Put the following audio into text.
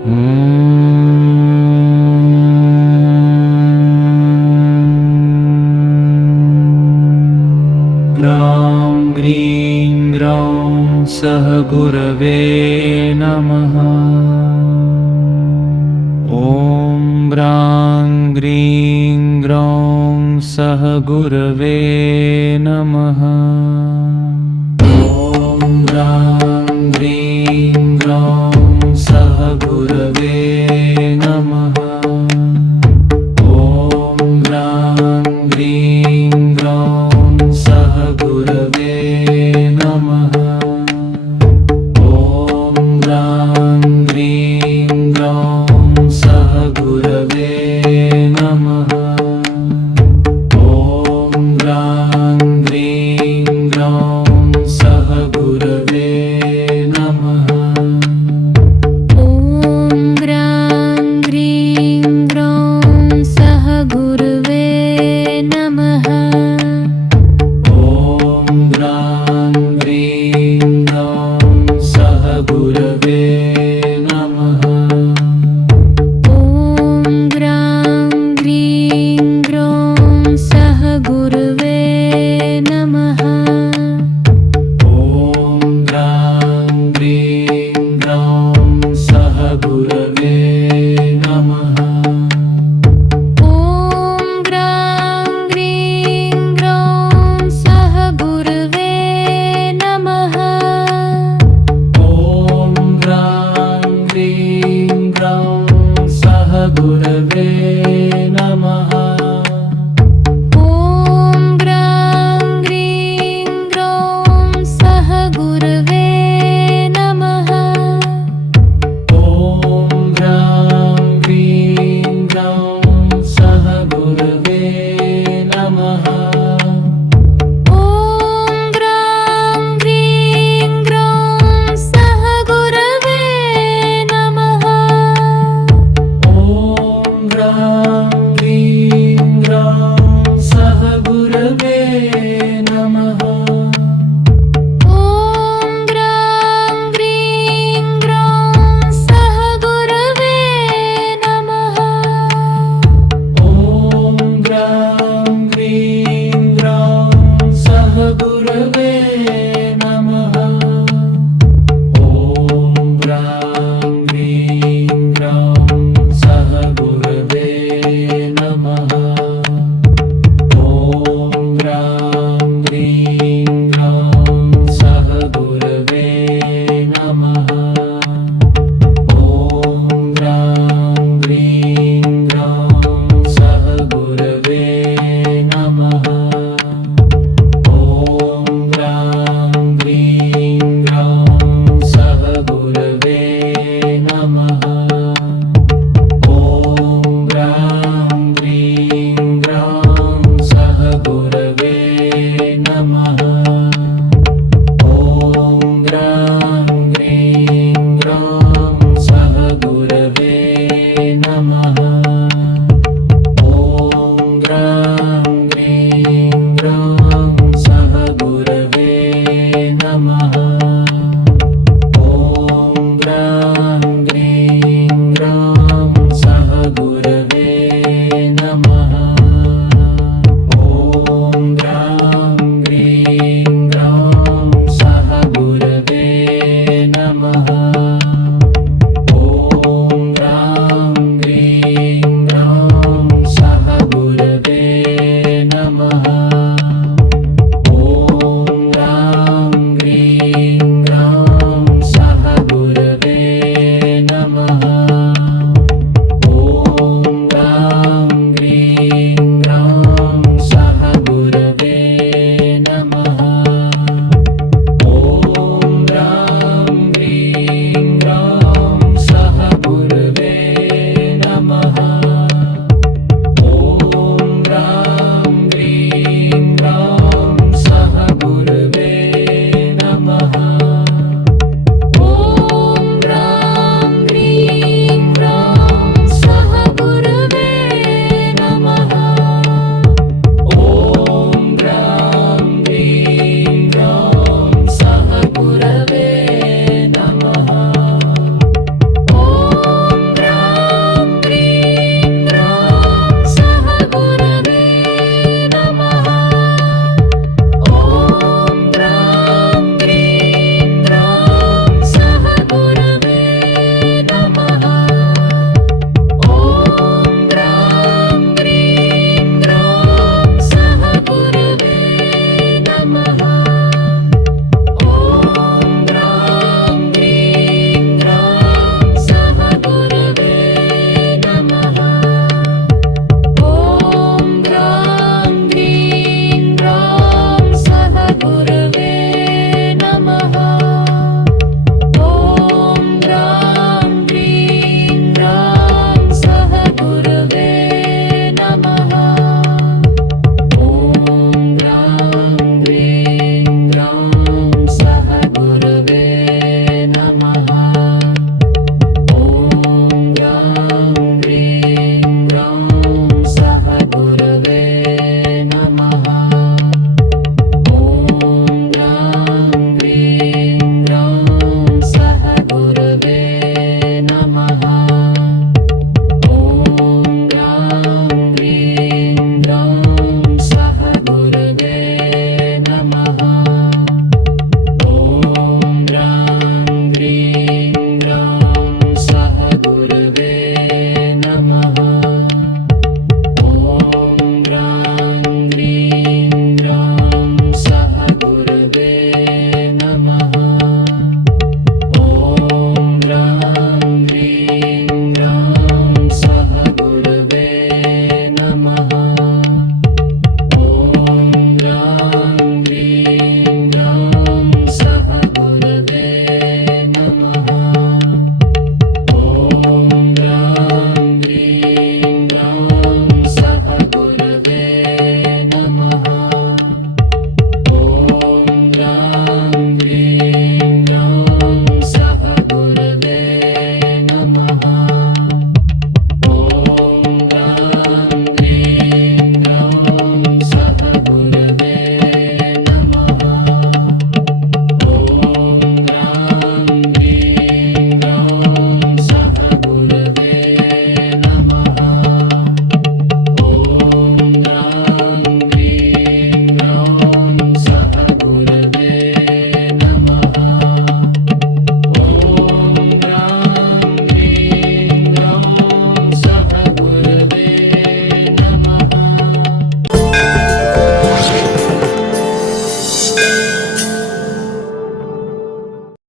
ग्रां ग्रीं ग्रौं सः गुरवे नमः। ॐ ब्रां ग्रीं ग्रौं सः गुरवे नमः। ॐ ब्रां ग्रीं ग्रौं सः गुरवे नमः। ॐ ब्रां ग्रीं ग्रौं सः गुरवे नमः। ॐ ब्रां ग्रीं ग्रौं सः गुरवे नमः। ॐ ब्रां ग्रीं ग्रौं सः गुरवे नमः। ॐ ग्रां ग्रीं ग्रौं सः गुरवे नमः। ॐ ब्रां ग्रीं ग्रौं सः गुरवे नमः। ॐ ग्रां ग्रीं ग्रौं सः गुरवे नमः। ॐ ब्रां ग्रीं ग्रौं सः गुरवे नमः। ॐ ग्रां ग्रीं ग्रौं सः गुरवे नमः। ॐ ग्रां ग्रीं ग्रौं सः गुरवे नमः। ॐ ग्रां ग्रीं ग्रौं सः गुरवे नमः। ॐ ग्रां ग्रीं ग्रौं सः गुरवे नमः। ॐ ग्रां ग्रीं ग्रौं सः गुरवे नमः। ॐ ग्रां ग्रीं ग्रौं सः गुरवे नमः। ॐ ग्रां ग्रीं ग्रौं सः गुरवे नमः। ॐ ग्रां ग्रीं ग्रौं सः गुरवे नमः। ॐ ग्रां ग्रीं ग्रौं सः गुरवे नमः। ॐ ग्रां ग्रीं ग्रौं सः गुरवे नमः। ॐ ग्रां ग्रीं ग्रौं सः गुरवे नमः। ॐ ग्रां ग्रीं ग्रौं सः गुरवे नमः। ॐ ग्रां ग्रीं ग्रौं सः गुरवे नमः। ॐ ग्रां ग्रीं ग्रौं सः गुरवे नमः। ॐ ग्रां ग्रीं ग्रौं सः गुरवे नमः।